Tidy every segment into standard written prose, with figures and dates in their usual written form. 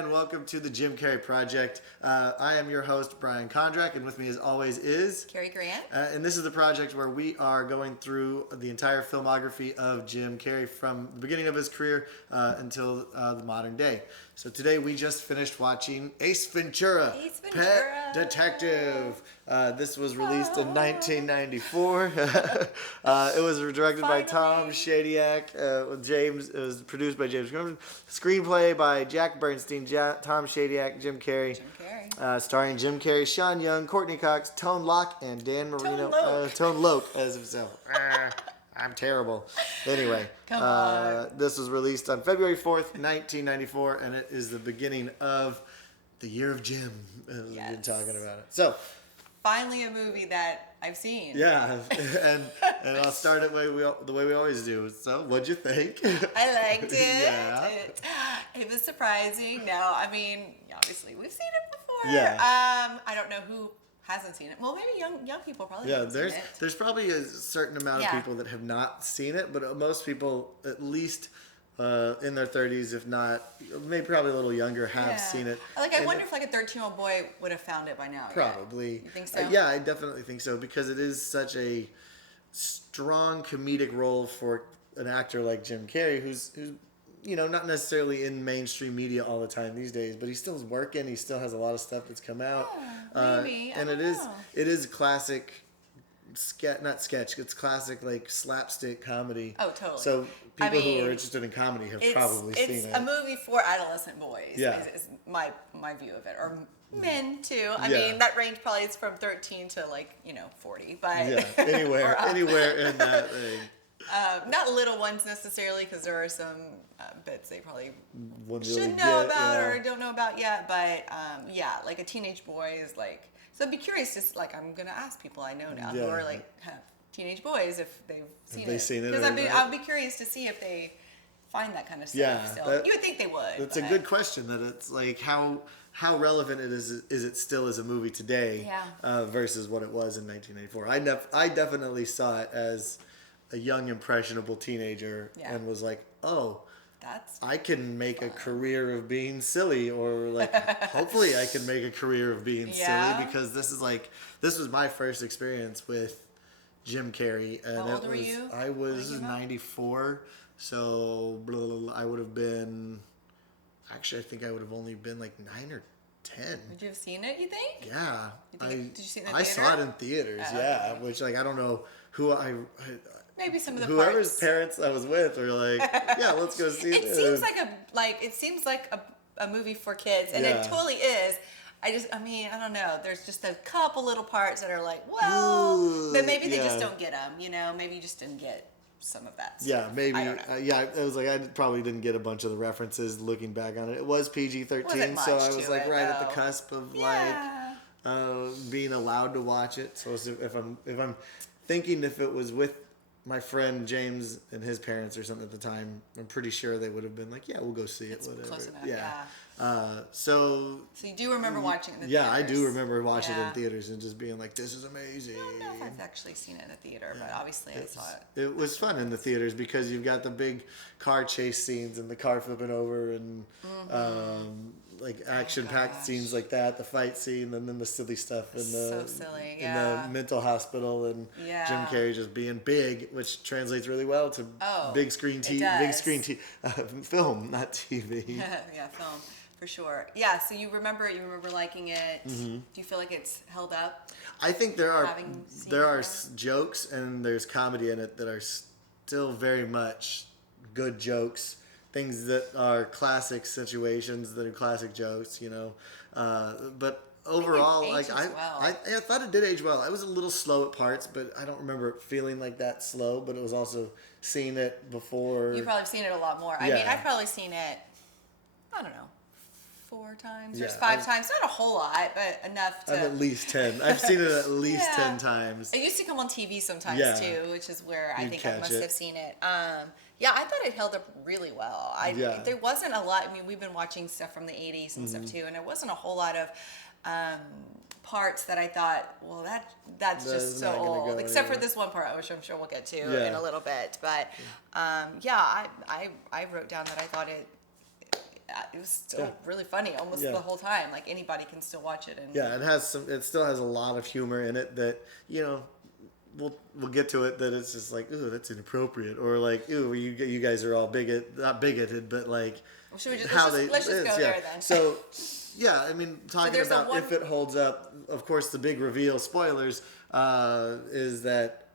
and welcome to the Jim Carrey Project. I am your host, Brian Kondrach, and with me as always is... Carrie Grant. And this is the project where we are going through the entire filmography of Jim Carrey from the beginning of his career until the modern day. So today we just finished watching Ace Ventura, Ace Ventura. Pet Detective. This was released in 1994. It was directed by Tom Shadyac. It was produced by James Cameron. Screenplay by Jack Bernstein, Tom Shadyac, Jim Carrey. Starring Jim Carrey, Sean Young, Courtney Cox, Tone Loc, and Dan Marino. Tone Loc as himself. I'm terrible. Anyway, this was released on February 4th, 1994, and it is the beginning of the year of Jim. We've been talking about it. So, finally a movie that I've seen. Yeah, and I'll start it the way we always do. So, what'd you think? I liked it. Yeah. It was surprising. No, I mean, obviously we've seen it before. Yeah. I don't know who hasn't seen it. Well, maybe young people probably haven't seen it. There's probably a certain amount of people that have not seen it, but most people, at least in their 30s, if not, maybe probably a little younger, have seen it. I wonder if a 13-year-old boy would have found it by now. Probably. You think so? Yeah, I definitely think so, because it is such a strong comedic role for an actor like Jim Carrey, who's not necessarily in mainstream media all the time these days, but he still is working. He still has a lot of stuff that's come out. Maybe. And it is classic not sketch. It's classic slapstick comedy. Oh, totally. So people who are interested in comedy have probably seen it. It's a movie for adolescent boys. Yeah. Is my view of it, or men too. I mean, that range probably is from 13 to 40. But anywhere in that range. Not little ones necessarily, because there are some bits they probably Wouldn't should know about or don't know about yet. But a teenage boy is like. So I'd be curious, I'm gonna ask people I know now who are have teenage boys if they've seen it. Because I'd be curious to see if they find that kind of stuff. Yeah, still. You would think they would. That's a good question. That it's how relevant it is it still as a movie today versus what it was in 1994. I definitely saw it as a young impressionable teenager and was like, oh, I can make a career of being silly, or hopefully I can make a career of being silly, because this was my first experience with Jim Carrey. And how old were you? I was 94, so I would have been, I think I would have only been 9 or 10. Would you have seen it, you think? Yeah. Did you see it in the theater? I saw it in theaters, okay. Which I don't know who maybe some of the whoever's parents I was with were like, yeah, let's go see it. It seems like a movie for kids, and it totally is. I don't know. There's just a couple little parts that are but maybe they just don't get them. Maybe you just didn't get some of that stuff. Yeah, maybe. I don't know. It was I probably didn't get a bunch of the references looking back on it. It was PG-13, so I was right at the cusp of being allowed to watch it. So if I'm thinking if it was with my friend James and his parents or something at the time, I'm pretty sure they would have been like, yeah, we'll go see it, whatever. Close enough, So you do remember watching it in the theaters? Yeah, I do remember watching it in theaters and just being like, this is amazing. I don't know if I've actually seen it in the theater, but obviously I saw it. It was fun in the theaters because you've got the big car chase scenes and the car flipping over and action-packed scenes like that, the fight scene, and then the silly stuff in the mental hospital, and Jim Carrey just being big, which translates really well to big screen film, not TV. Yeah, film. For sure. Yeah, so you remember liking it. Mm-hmm. Do you feel like it's held up? I think there are jokes and there's comedy in it that are still very much good jokes. Things that are classic situations, that are classic jokes, But overall, I thought it did age well. I was a little slow at parts, but I don't remember it feeling like that slow. But it was also seeing it before. You've probably seen it a lot more. I mean, I've probably seen it, I don't know, 4 times or 5 times. Not a whole lot, but enough to... I'm at least 10. I've seen it at least 10 times. It used to come on TV sometimes too, which is where I think I must have seen it. I thought it held up really well. There wasn't a lot. I mean, we've been watching stuff from the 80s and stuff too, and there wasn't a whole lot of parts that I thought, well, that's just so old. Except for this one part, which I'm sure we'll get to in a little bit. But I wrote down that I thought it it was still really funny almost the whole time. Like anybody can still watch it. And it still has a lot of humor in it that, we'll get to it, that it's just like, ooh, that's inappropriate, or like, ooh, you guys are all not bigoted, but like, well, should we let's just go there then. So, I mean, talking about if it holds up, of course, the big reveal, spoilers, is that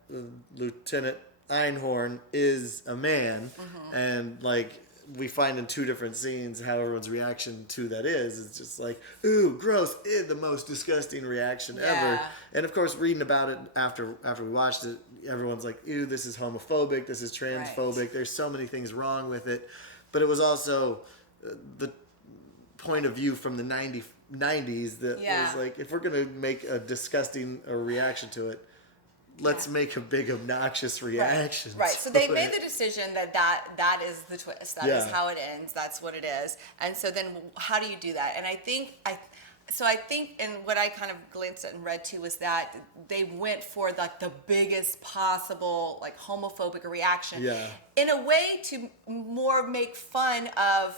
Lieutenant Einhorn is a man, and like, we find in two different scenes how everyone's reaction to that is. It's just like, ooh, gross, the most disgusting reaction ever. And of course, reading about it after we watched it, everyone's like, ew, this is homophobic, this is transphobic. Right. There's so many things wrong with it. But it was also the point of view from the 90s that was like, if we're going to make a disgusting reaction to it, let's make a big obnoxious reaction. Right. So they made the decision that is the twist. That is how it ends. That's what it is. And so then how do you do that? And I think and what I kind of glanced at and read too was that they went for like the biggest possible like homophobic reaction in a way to more make fun of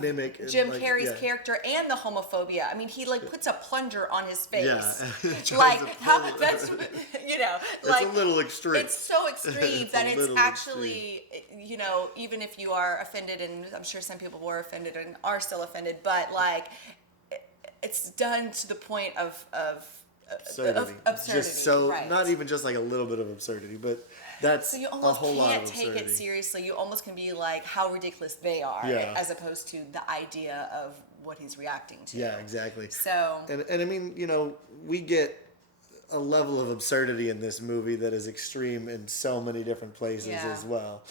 mimic Jim Carrey's character and the homophobia. I mean, he like puts a plunger on his face. Yeah. Like how that's like it's a little extreme. It's so extreme that it's actually extreme. Even if you are offended, and I'm sure some people were offended and are still offended, but like it's done to the point of absurdity. Just so not even just like a little bit of absurdity, but that's so you almost a whole lot of can't absurdity. Take it seriously. You almost can be like how ridiculous they are, as opposed to the idea of what he's reacting to. Yeah, exactly. So and I mean, we get a level of absurdity in this movie that is extreme in so many different places as well.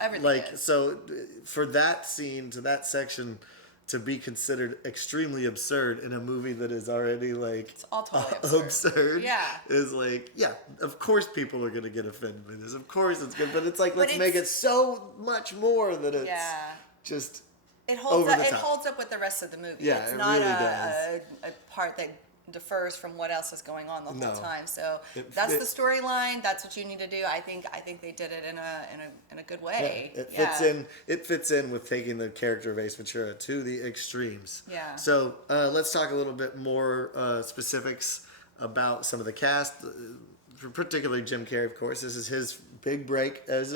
Everything is. So for that scene, to that section, to be considered extremely absurd in a movie that is already like it's all totally absurd. Is like, of course people are going to get offended by this. Of course it's good, but it's like, let's make it so much more that it's just holds over up, the top. It holds up with the rest of the movie. Yeah, it's it not really does. A part that differs from what else is going on the whole time. So the storyline. That's what you need to do. I think they did it in a good way. It fits in with taking the character of Ace Ventura to the extremes. Yeah. So let's talk a little bit more specifics about some of the cast, particularly Jim Carrey. Of course, this is his big break as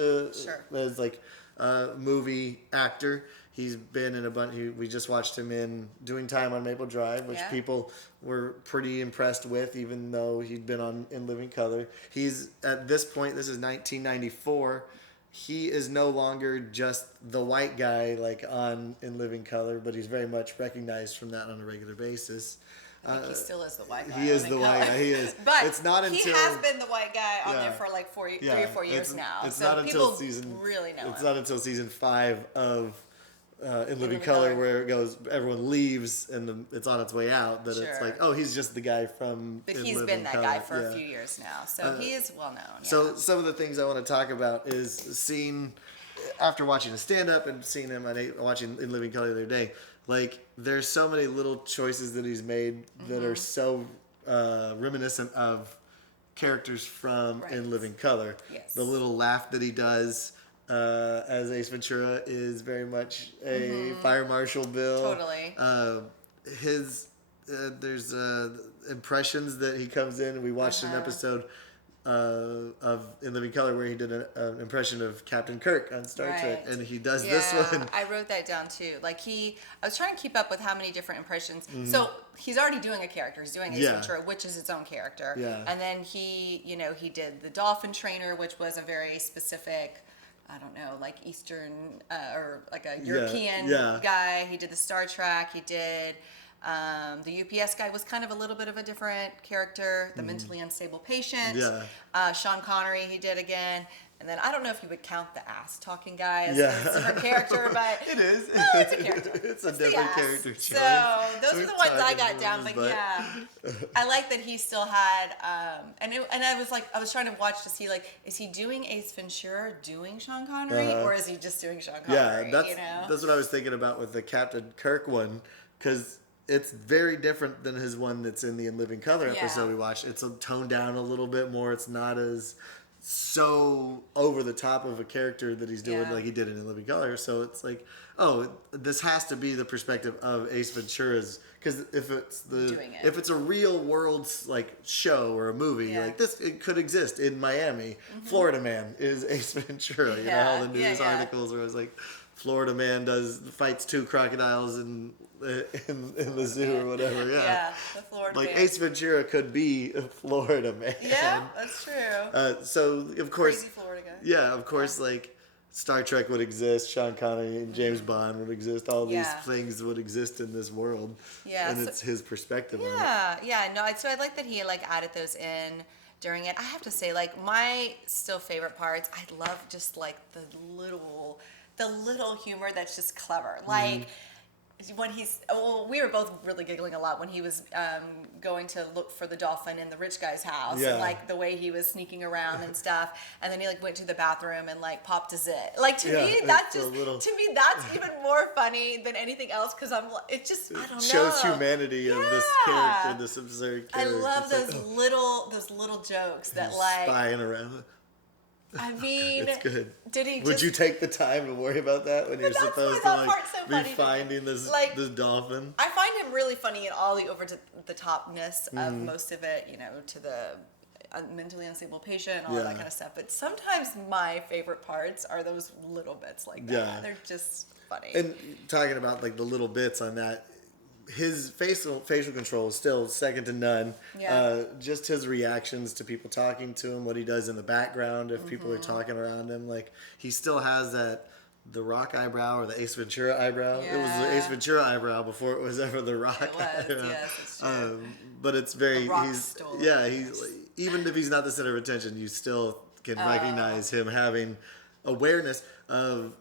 movie actor. He's been in a bunch. We just watched him in Doing Time on Maple Drive, which people were pretty impressed with, even though he'd been in Living Color. He's at this point. This is 1994. He is no longer just the white guy like in Living Color, but he's very much recognized from that on a regular basis. I think he still is the white guy. He is the white guy. He is. But it's not until he has been the white guy on there for like 3 or 4 years now. It's so not until people really know It's him. not until season 5 of in Living Color where it goes, everyone leaves and it's on its way out, that it's like, oh, he's just the guy from. But he's been that guy for a few years now, so he is well known. Yeah. So some of the things I want to talk about is seeing, after watching a stand-up and seeing him watching in Living Color the other day, like there's so many little choices that he's made that are so reminiscent of characters from In Living Color. Yes. The little laugh that he does as Ace Ventura is very much a Fire Marshal Bill. Totally. There's impressions that he comes in. We watched an episode of In Living Color where he did an impression of Captain Kirk on Star Trek, and he does this one. I wrote that down too. Like I was trying to keep up with how many different impressions. So he's already doing a character. He's doing Ace Ventura, which is its own character. Yeah. And then he did the Dolphin Trainer, which was a very specific, I don't know, like Eastern or like a European guy. He did the Star Trek. He did the UPS guy was kind of a little bit of a different character. The mentally unstable patient. Yeah. Sean Connery he did again. And then I don't know if you would count the ass talking guy as a different character, but it is. No, it's a character. It's a different character choice. So those are the ones I got down. But I like that he still had. And I was trying to watch to see like, is he doing Ace Ventura doing Sean Connery, or is he just doing Sean Connery? Yeah, that's what I was thinking about with the Captain Kirk one, because it's very different than his one that's in the In Living Color episode we watched. It's toned down a little bit more. It's not as so over the top of a character that he's doing like he did in Living Color. So it's like, oh, this has to be the perspective of Ace Ventura's, because if it's a real world like show or a movie like this, it could exist in Miami. Florida Man is Ace Ventura. You know, all the news articles where it's like, Florida Man fights 2 crocodiles in the zoo or whatever. Yeah, the Florida like Man. Ace Ventura could be a Florida Man. Yeah, that's true. So of course, crazy Florida guy. Yeah, of course, like Star Trek would exist, Sean Connery and James Bond would exist. All these things would exist in this world. Yeah, and it's his perspective. Yeah. No, so I like that he like added those in during it. I have to say, like my still favorite parts, I love just like the little humor that's just clever. Like when we were both really giggling a lot when he was going to look for the dolphin in the rich guy's house, and like the way he was sneaking around and stuff, and then he like went to the bathroom and like popped a zit. Like to me, that's even more funny than anything else, because it just I don't know. Shows humanity of this character, this absurd character. I love those little jokes that like spying around. I mean, it's good. Would you take the time to worry about that when you're supposed to like be finding this dolphin? I find him really funny in all the over the topness of most of it, you know, to the mentally unstable patient and all that kind of stuff. But sometimes my favorite parts are those little bits like that. Yeah. They're just funny. And talking about like the little bits on that, his facial control is still second to none. Yeah. Just his reactions to people talking to him, what he does in the background if people are talking around him. Like, he still has the Rock eyebrow or the Ace Ventura eyebrow. Yeah. It was the Ace Ventura eyebrow before it was ever the Rock. It was, yes, it's true. But it's very, he's even if he's not the center of attention, you still can recognize him having awareness of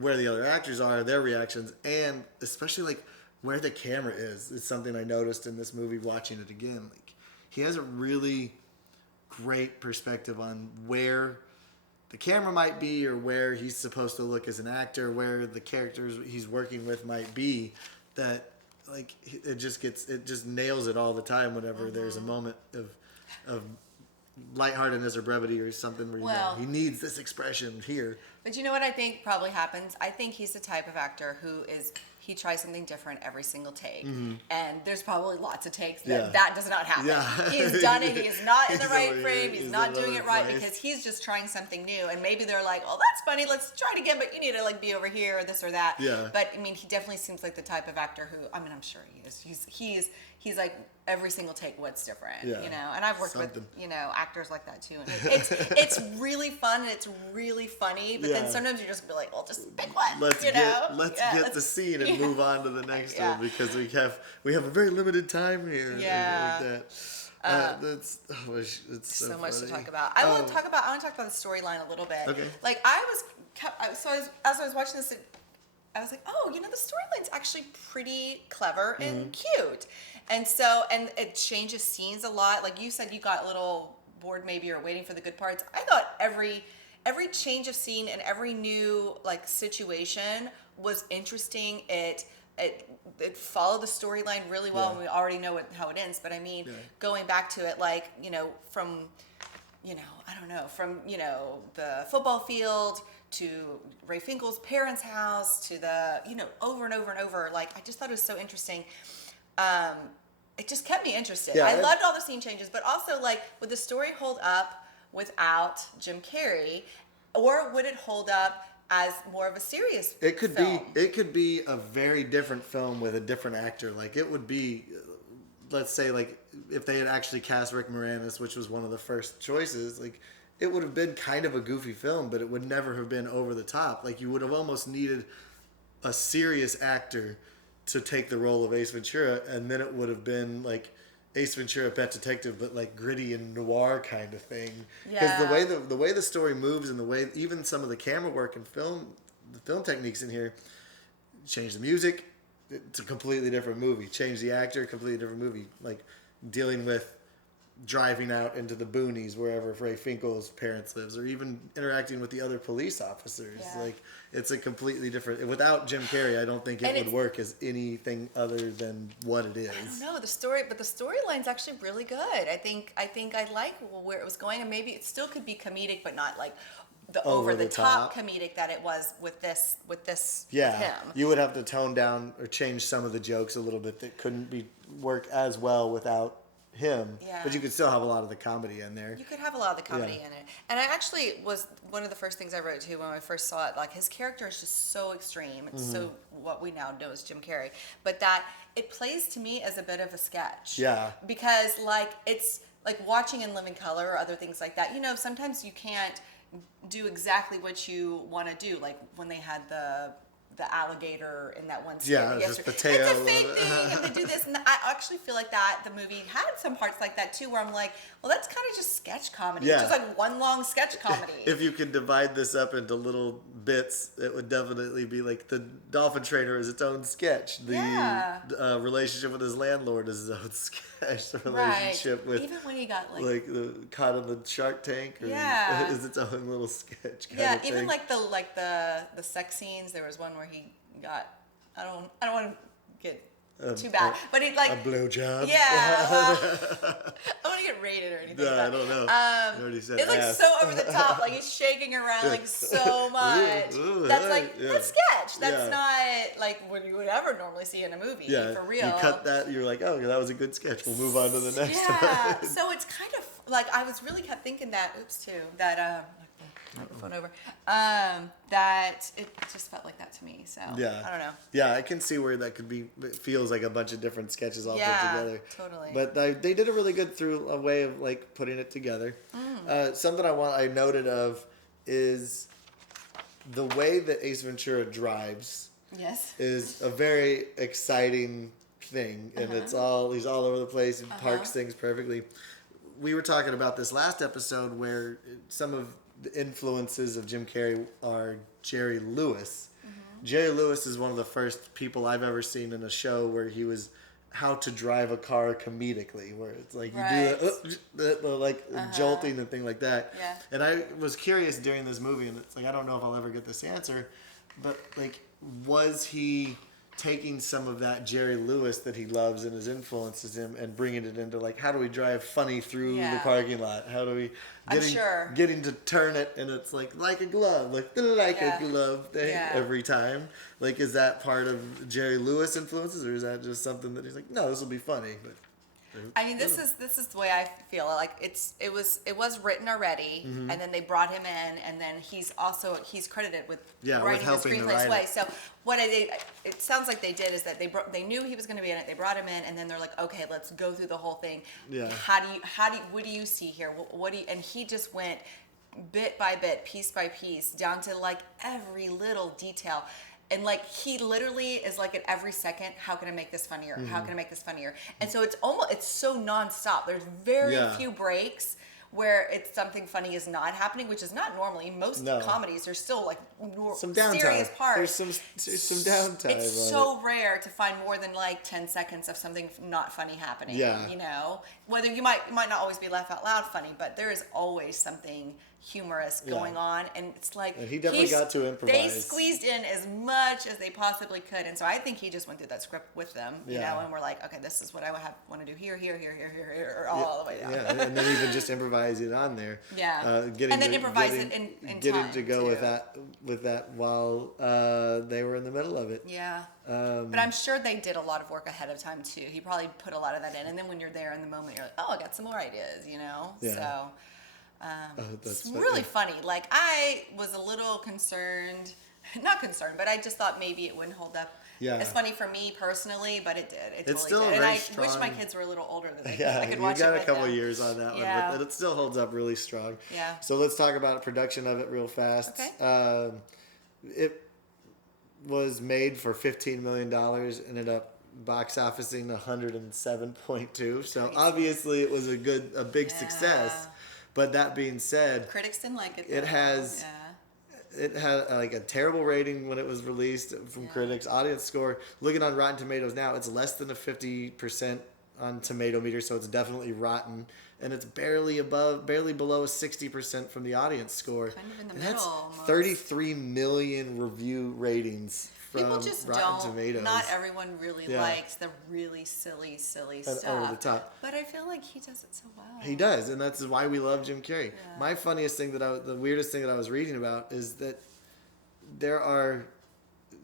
where the other actors are, their reactions, and especially like where the camera is. It's something I noticed in this movie watching it again. Like, he has a really great perspective on where the camera might be, or where he's supposed to look as an actor, where the characters he's working with might be. That like it just nails it all the time whenever there's a moment of lightheartedness or brevity or something where he needs this expression here. But you know what I think probably happens? I think he's the type of actor who he tries something different every single take. And there's probably lots of takes that does not happen. Yeah. He's done it. He is not in the right frame. He's not doing it right because he's just trying something new. And maybe they're like, oh, that's funny. Let's try it again. But you need to like be over here or this or that. Yeah. But I mean, he definitely seems like the type of actor who, I mean, I'm sure he is. He's like every single take what's different, you know. And I've worked with, you know, actors like that too. And it's really fun and it's really funny. But then sometimes you're just gonna be like, well, just pick one. Let's get the scene and move on to the next one, because we have a very limited time here. Yeah. Like that. It's so much to talk about. I want to talk about the storyline a little bit. Okay. Like as I was watching this, I was like, oh, you know, the storyline's actually pretty clever and cute. And it changes scenes a lot. Like you said, you got a little bored maybe, or waiting for the good parts. I thought every change of scene and every new like situation was interesting. It followed the storyline really well, and we already know how it ends. But I mean, going back to it, like, you know, from, you know, I don't know, from, you know, the football field to Ray Finkel's parents' house to the, you know, over and over and over. Like, I just thought it was so interesting. It just kept me interested. Yeah, I loved all the scene changes, but also, like, would the story hold up without Jim Carrey, or would it hold up as more of a serious film? It could be a very different film with a different actor. Like, it would be, let's say, like, if they had actually cast Rick Moranis, which was one of the first choices, like, it would have been kind of a goofy film, but it would never have been over the top. Like, you would have almost needed a serious actor to take the role of Ace Ventura, and then it would have been like Ace Ventura, Pet Detective, but like gritty and noir kind of thing. Because the way the story moves, and the way even some of the camera work and the film techniques in here, change the music, it's a completely different movie. Change the actor, completely different movie. Like dealing with driving out into the boonies wherever Ray Finkel's parents lives, or even interacting with the other police officers. Yeah. Like, it's a completely different. Without Jim Carrey, I don't think it would work as anything other than what it is. I don't know the storyline's actually really good. I think I like where it was going, and maybe it still could be comedic, but not like the over the top comedic that it was with this Yeah, him. You would have to tone down or change some of the jokes a little bit that couldn't work as well without him. Yeah. But you could still have a lot of the comedy in there. You could have a lot of the comedy in it. And I actually was one of the first things I wrote too when I first saw it. Like, his character is just so extreme. It's so what we now know as Jim Carrey. But that it plays to me as a bit of a sketch. Yeah. Because like it's like watching In Living Color or other things like that. You know, sometimes you can't do exactly what you want to do. Like when they had the alligator in that one scene. Yeah, it's just the tail. It's a fake thing, and they do this. And I actually feel like that the movie had some parts like that too, where I'm like, well, that's kind of just sketch comedy. Yeah. It's just like one long sketch comedy. If you could divide this up into little bits, it would definitely be like the dolphin trainer is its own sketch. The relationship with his landlord is his own sketch. The relationship with even when he got like the caught in the Shark Tank is its own little sketch. Kind of even thing. like the sex scenes. There was one where he got I don't want to get too bad, but he like a blowjob. Yeah, well, I want to get rated or anything. No, I don't know. You already said it's like so over the top, like he's shaking around like so much. That's like that's sketch. That's not like what you would ever normally see in a movie. For real. You cut that. You're like, oh, that was a good sketch. We'll move on to the next one. So it's kind of like I was really kept thinking that. Microphone over. That it just felt like that to me. So I don't know. Yeah, I can see where that could be. It feels like a bunch of different sketches all put together. Totally. But they did a really good through a way of like putting it together. Something I noted of is the way that Ace Ventura drives. Yes. Is a very exciting thing, and he's all over the place and parks things perfectly. We were talking about this last episode where some of the influences of Jim Carrey are Jerry Lewis. Jerry Lewis is one of the first people I've ever seen in a show where he was how to drive a car comedically, where it's like you do the jolting and thing like that. Yeah. And I was curious during this movie, and it's like I don't know if I'll ever get this answer, but like was he taking some of that Jerry Lewis that he loves and his influences him and bringing it into like how do we drive funny through the parking lot? How do we getting to turn it and it's like a glove, like the a glove thing every time. Like is that part of Jerry Lewis influences or is that just something that he's like, no, this will be funny? But I mean, this is the way I feel. Like it was written already, and then they brought him in, and then he's credited with writing the screenplay way. So what it sounds like they did is that they knew he was going to be in it. They brought him in, and then they're like, okay, let's go through the whole thing. Yeah. What do you see here? And he just went bit by bit, piece by piece, down to like every little detail. And like he literally is like at every second, how can I make this funnier? How can I make this funnier? And so it's so nonstop. There's very few breaks where it's something funny is not happening, which is not normally. Most comedies, there's still like some downtime. Serious parts. There's some downtime. It's so rare to find more than like 10 seconds of something not funny happening. Yeah. You know, whether you might not always be laugh out loud funny, but there is always something humorous going on, and it's like and he definitely got to improvise. They squeezed in as much as they possibly could, and so I think he just went through that script with them, you know, and we're like, okay, this is what I want to do here, all the way down. And then even just improvise it on there. Improvise it in getting time to go too. with that while they were in the middle of it. Yeah. But I'm sure they did a lot of work ahead of time too. He probably put a lot of that in, and then when you're there in the moment, you're like, oh, I got some more ideas, you know. Yeah. So. That's it's really funny. Like I was a little concerned, not concerned, but I just thought maybe it wouldn't hold up. Yeah. It's funny for me personally, but it did. It it's totally still did. very And I strong. wish my kids were a little older than I could you watch it got with a couple them. years on that one, but it still holds up really strong. Yeah. So let's talk about production of it real fast. Okay. It was made for $15 million, ended up box officing 107.2. So obviously it was a big success. But that being said, critics didn't like it. It had like a terrible rating when it was released from critics. Audience score, looking on Rotten Tomatoes now, it's less than a 50% on tomato meter, so it's definitely rotten. And it's barely below 60% from the audience score. Kind of in the and middle. That's 33 million review ratings from People just Rotten Tomatoes. Not everyone really likes the really silly stuff. Over the top. But I feel like he does it so well. He does, and that's why we love Jim Carrey. Yeah. My funniest thing the weirdest thing that I was reading about is that there are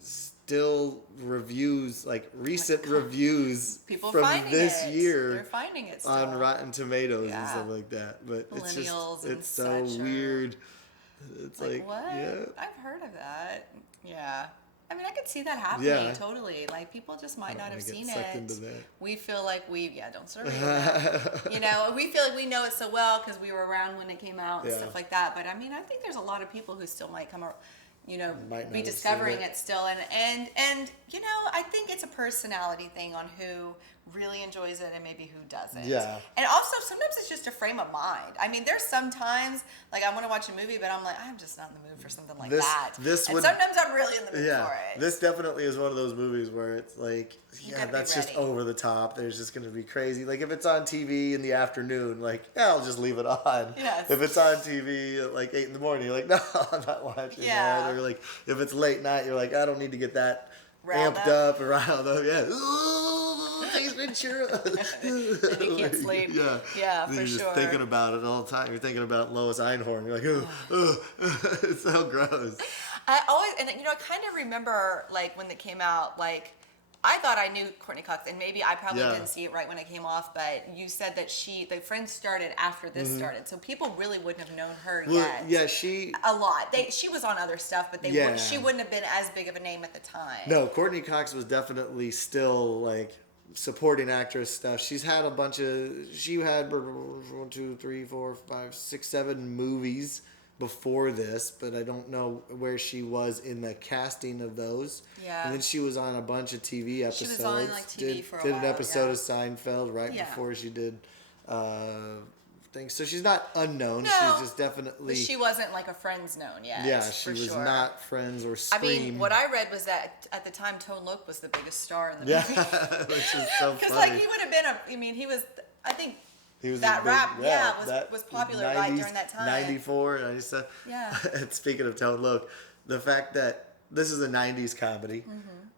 still reviews, like recent reviews from this year. They're finding it still. On Rotten Tomatoes and stuff like that. But it's so weird. It's like what? Yeah. I've heard of that. Yeah. I mean, I could see that happening totally. Like, people just might not have seen it. We feel like don't serve me that. You know, we feel like we know it so well because we were around when it came out and stuff like that. But I mean, I think there's a lot of people who still might come around, be discovering it still. And I think it's a personality thing on who really enjoys it and maybe who doesn't. Yeah. And also, sometimes it's just a frame of mind. I mean, there's sometimes, like, I want to watch a movie, but I'm like, I'm just not in the mood for something like that. Sometimes I'm really in the mood for it. This definitely is one of those movies where it's like, that's just over the top. There's just going to be crazy. Like, if it's on TV in the afternoon, like, I'll just leave it on. Yes. If it's on TV at like 8 in the morning, you're like, no, I'm not watching that. Or like, if it's late night, you're like, I don't need to get that amped up and riled up. Yeah. Ace Ventura. And you can't sleep. Yeah, for sure. You're just thinking about it all the time. You're thinking about Lois Einhorn. You're like, it's so gross. I kind of remember, like, when it came out, like, I thought I knew Courtney Cox, and maybe I probably didn't see it right when it came off, but you said that the Friends started after this started, so people really wouldn't have known her yet. Yeah, a lot. She was on other stuff, but she wouldn't have been as big of a name at the time. No, Courtney Cox was definitely still, like, supporting actress stuff. She had 1, 2, 3, 4, 5, 6, 7 movies before this, but I don't know where she was in the casting of those. Yeah. And then she was on a bunch of TV episodes. She was on like TV for a while. Did an episode of Seinfeld before she did things. So she's not unknown. No, she's just definitely. But she wasn't like a Friends known yet. Yeah, she was not Friends or Scream. I mean, what I read was that at the time Tone Loc was the biggest star in the movie. Yeah, which is so funny. Because like he would have been he was. I think. He was that rap, was popular 90s, right during that time. 94, 97. Yeah. And speaking of Tone Loc, the fact that this is a 90s comedy,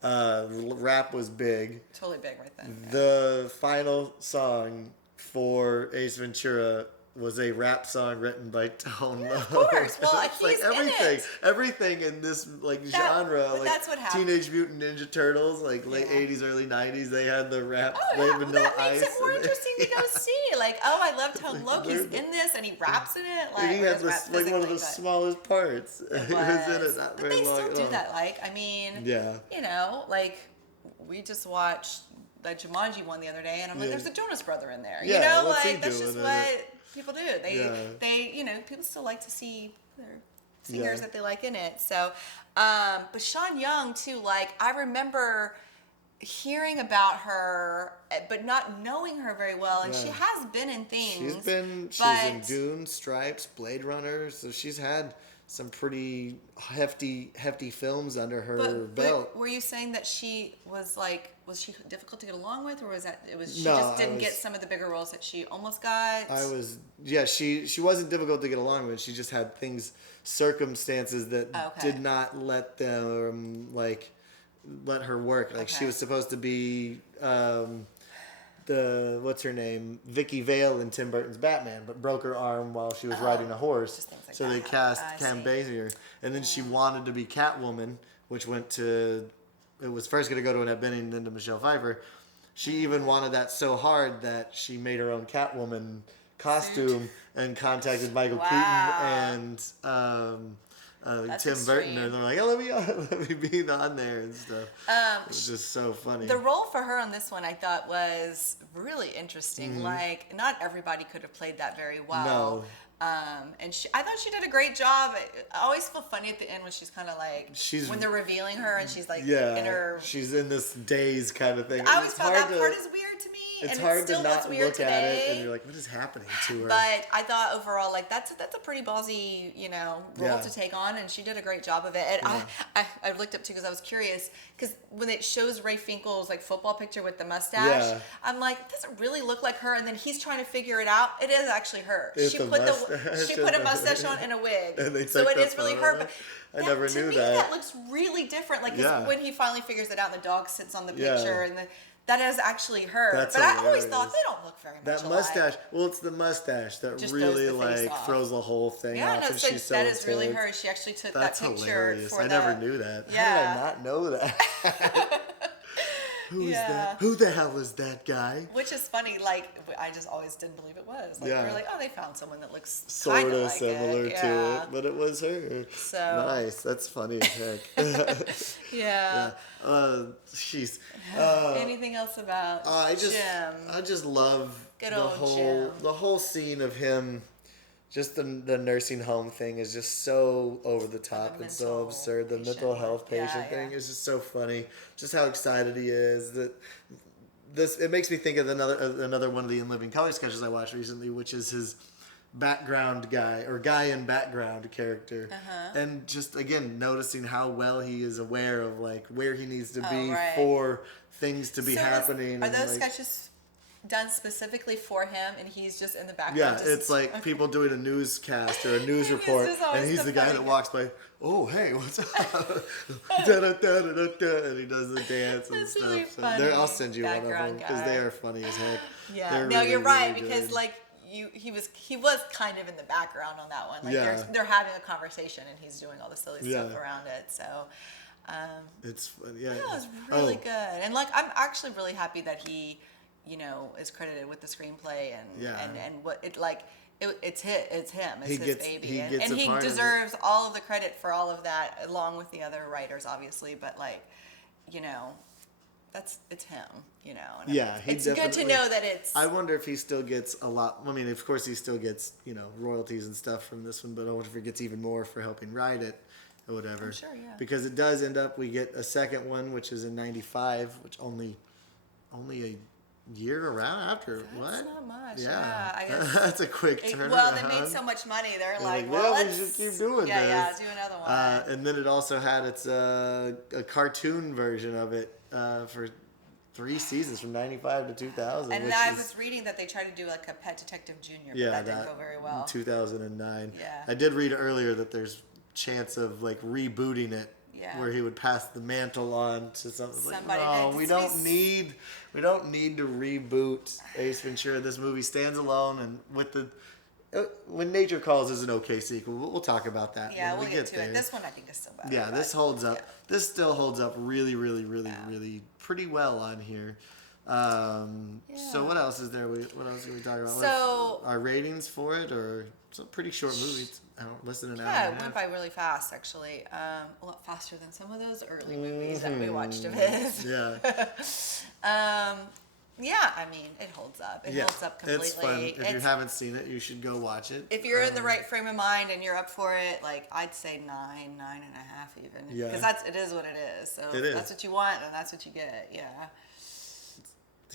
rap was big. Totally big right then. The final song for Ace Ventura was a rap song written by Tone Loc. Of course. Well, it's he's like everything, in it. Everything in this genre, like that's what happened. Teenage Mutant Ninja Turtles, like late 80s, early 90s, they had the rap. That makes it more interesting to go see. Like, I love Tone Loc. He's in this and he raps in it. Like, and he had one of the smallest parts. He was in it not very long. But they still do that. Like, I mean, like we just watched the Jumanji one the other day, and I'm like, there's a Jonas Brother in there. Yeah, that's just what people do. They people still like to see their singers that they like in it. So, but Sean Young too. Like, I remember hearing about her, but not knowing her very well, and she has been in things. She's in Dune, Stripes, Blade Runner, so she's had some pretty hefty films under her belt. But were you saying that she was she difficult to get along with, or was she just didn't get some of the bigger roles that she almost got? She wasn't difficult to get along with. She just had circumstances that did not let them let her work. Like she was supposed to be what's her name, Vicky Vale in Tim Burton's Batman, but broke her arm while she was riding a horse. So they cast Cam Basinger, and then she wanted to be Catwoman, which it was first going to go to Annette Bening and then to Michelle Pfeiffer. She even wanted that so hard that she made her own Catwoman costume and contacted Michael Keaton and Tim Burton, and they're like, let me be on there and stuff. It was just so funny. The role for her on this one, I thought, was really interesting. Like, not everybody could have played that very well. No. And I thought she did a great job. I always feel funny at the end when she's kind of like, when they're revealing her and she's like in her... she's in this daze kind of thing. I always felt that part is weird to me. It's and hard it still to not looks weird look today. at it and you're like, what is happening to her? But I thought overall, like, that's a pretty ballsy, role to take on, and she did a great job of it. And I looked up too because I was curious, because when it shows Ray Finkel's like football picture with the mustache, I'm like, does it really look like her? And then he's trying to figure it out. It is actually her. She put a mustache on and a wig, so it is really her. But I never knew that. That looks really different. Like, when he finally figures it out, and the dog sits on the picture, and that is actually her. That's but hilarious. I always thought they don't look very much that mustache. Well, it's the mustache that just really throws the whole thing off. No, and she's so that is really her. She actually took that picture. Hilarious. For I never knew that. Yeah. How did I not know that? Who is that? Who the hell is that guy? Which is funny. Like, I just always didn't believe it was. Like, we were like, oh, they found someone that looks sort of like similar to it, but it was her. So nice. That's funny as heck. Yeah. She's. Anything else about Jim? I just love Good the old whole Jim. the whole scene of him. Just the nursing home thing is just so over the top and so absurd. The mental health patient thing is just so funny. Just how excited he is. It makes me think of another one of the In Living Color sketches I watched recently, which is his background guy in background character, and just again noticing how well he is aware of like where he needs to be for things to be happening. Are those sketches done specifically for him, and he's just in the background? Yeah, it's like people doing a newscast or a news report, and he's the guy that walks by. Oh, hey, what's up? And he does the dance and stuff. Really so funny. I'll send you one of them because they are funny as heck. Yeah, They're no, really, you're right, really because good. like he was kind of in the background on that one. Like they're having a conversation, and he's doing all the silly stuff around it. So. It's fun, yeah. It was really good, and like I'm actually really happy that he, is credited with the screenplay and what it like. It's him. It's his baby, and he deserves all of the credit for all of that, along with the other writers, obviously. But like, it's him. And it's good to know that it's. I wonder if he still gets a lot. I mean, of course, he still gets royalties and stuff from this one, but I wonder if he gets even more for helping write it. Or whatever. I'm sure, yeah. Because it does end up, we get a second one, which is in '95, which only a year around after. That's not much. Yeah, I guess that's a quick turnaround. Well, they made so much money. They're like, we should keep doing this. Yeah, do another one. And then it also had a cartoon version of it for 3 seasons from '95 to 2000. And I was reading that they tried to do like a Pet Detective Junior, but that didn't go very well. In 2009. Yeah. I did read earlier that there's chance of like rebooting it, where he would pass the mantle on to somebody. No, we don't need to reboot Ace Ventura. This movie stands alone, and with When Nature Calls is an okay sequel. We'll talk about that. Yeah, when we'll we get to there. it. This one I think is still better. Yeah, this holds up. This still holds up really, really, really, really pretty well on here. So what else is there? What else can we talk about? So our ratings for it, or it's a pretty short movie. It's less than an hour. Yeah, it went by really fast, actually. A lot faster than some of those early movies that we watched of his. Yeah. Yeah, I mean, it holds up. It holds up completely. It's fun. If you haven't seen it, you should go watch it. If you're in the right frame of mind and you're up for it, like, I'd say 9.5 even. Yeah. Because it is what it is. So it is. That's what you want, and that's what you get. Yeah.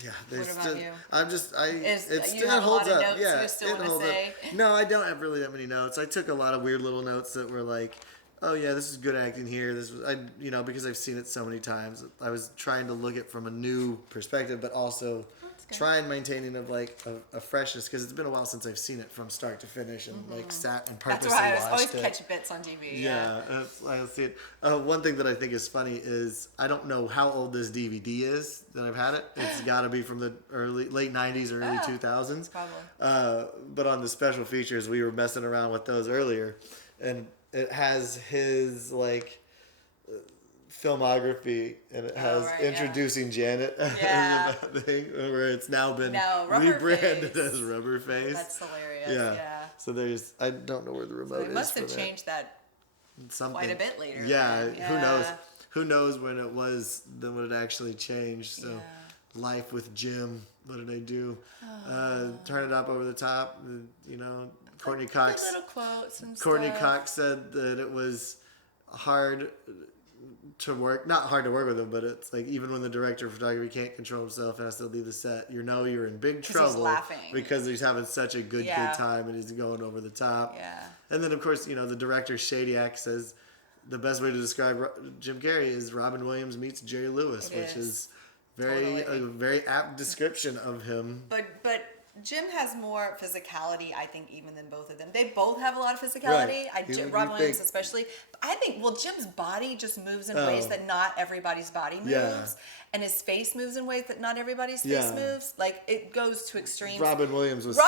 Yeah, what about you? It still have holds a lot of up. Notes Yeah, you still it want to holds say? up. No, I don't have really that many notes. I took a lot of weird little notes that were like, oh yeah, this is good acting here. This was because I've seen it so many times. I was trying to look at it from a new perspective, but also try and maintaining of like a freshness, because it's been a while since I've seen it from start to finish and like sat and purposely watched it. That's why I always catch bits on TV. Yeah, I see it. One thing that I think is funny is I don't know how old this DVD is that I've had it. It's got to be from the late '90s, early 2000s. Probably. But on the special features, we were messing around with those earlier, and it has his like filmography, and it has Introducing Janet thing, where it's now been rebranded as Rubberface. That's hilarious. Yeah. So I don't know where the remote is. They must have changed that quite a bit later. Yeah. Who knows? Who knows when it actually changed? So, Life with Jim. What did they do? Turn it up over the top. Courtney Cox. Little quotes and Courtney stuff. Cox said that it was hard to work. Not hard to work with him, but it's like even when the director of photography can't control himself and has to leave the set, you're in big trouble. He's laughing. Because he's having such a good time and he's going over the top. Yeah. And then, of course, the director Shadyac says the best way to describe Jim Carrey is Robin Williams meets Jerry Lewis, which is a very apt description of him. But Jim has more physicality, I think, even than both of them. They both have a lot of physicality. Right. Robin Williams especially. But I think, Jim's body just moves in ways that not everybody's body moves. Yeah. And his face moves in ways that not everybody's face moves. Like, it goes to extremes. Robin Williams is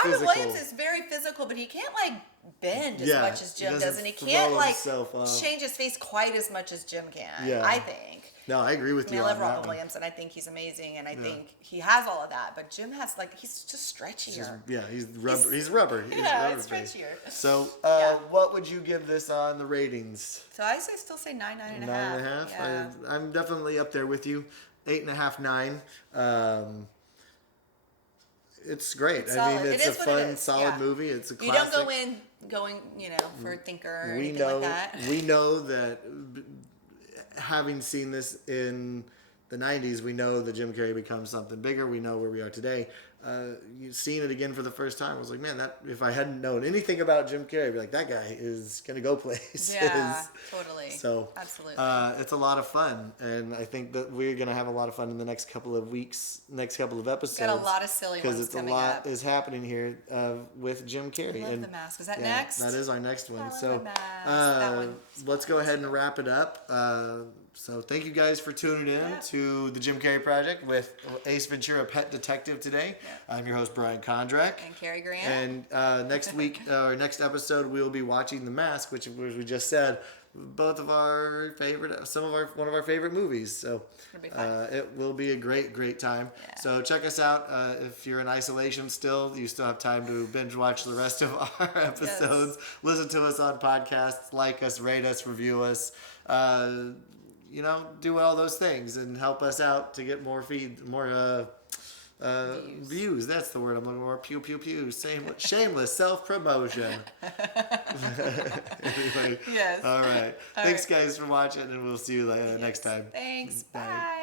very physical, but he can't, like, bend as much as Jim does. And he can't, like, change his face quite as much as Jim can, I think. No, I agree with you. I love Robin Williams, and I think he's amazing, and I think he has all of that. But Jim has, like, he's just stretchier. He's rubber. He's rubber. It's stretchier. So, what would you give this on the ratings? So I still say 9.5. 9.5. Yeah. I'm definitely up there with you. 8.5, 9. It's great. It's I mean, solid. it's a fun, solid movie. It's a classic. You don't go in going, for a thinker or anything like that. We know that. Having seen this in the 90s, we know that Jim Carrey becomes something bigger. We know where we are today. You've seen it again for the first time. I was like, man, that if I hadn't known anything about Jim Carrey, I'd be like, that guy is going to go places. Yeah, totally. So, absolutely. It's a lot of fun. And I think that we're going to have a lot of fun in the next couple of weeks, next couple of episodes. Got a lot of silly ones because coming up. Because a lot is happening here with Jim Carrey. I love The Mask. Is that next? That is our next one. I love So, The Mask. let's go ahead and wrap it up. So thank you guys for tuning in to the Jim Carrey Project with Ace Ventura, Pet Detective today. Yeah. I'm your host, Brian Kondrach. And Carrie Grant. And next week, or next episode, we'll be watching The Mask, which we just said, one of our favorite movies. So it will be a great time. Yeah. So check us out. If you're in isolation still, you still have time to binge watch the rest of our episodes. Yes. Listen to us on podcasts, like us, rate us, review us. Do all those things and help us out to get more views. That's the word I'm looking for. Pew, pew, pew. Shameless self-promotion. Anyway. Yes. All right. Thanks, guys, for watching, and we'll see you next time. Thanks. Bye.